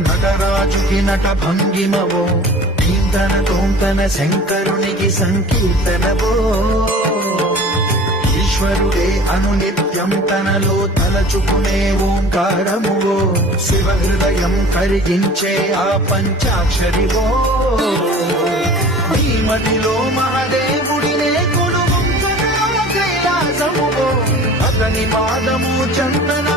నటరాజుకి నట భంగిమవో కీర్తన తోంతన శంకరునికి సంకీర్తనవో ఈశ్వరుడే అనునిత్యం తనలో తలచుకునే ఓంకారమువో శివ హృదయం కరిగించే ఆ పంచాక్షరివో ఈ మదిలో మహాదేవుడినే కొడుకుంటున్న కైలాసమువో అతని పాదము చందన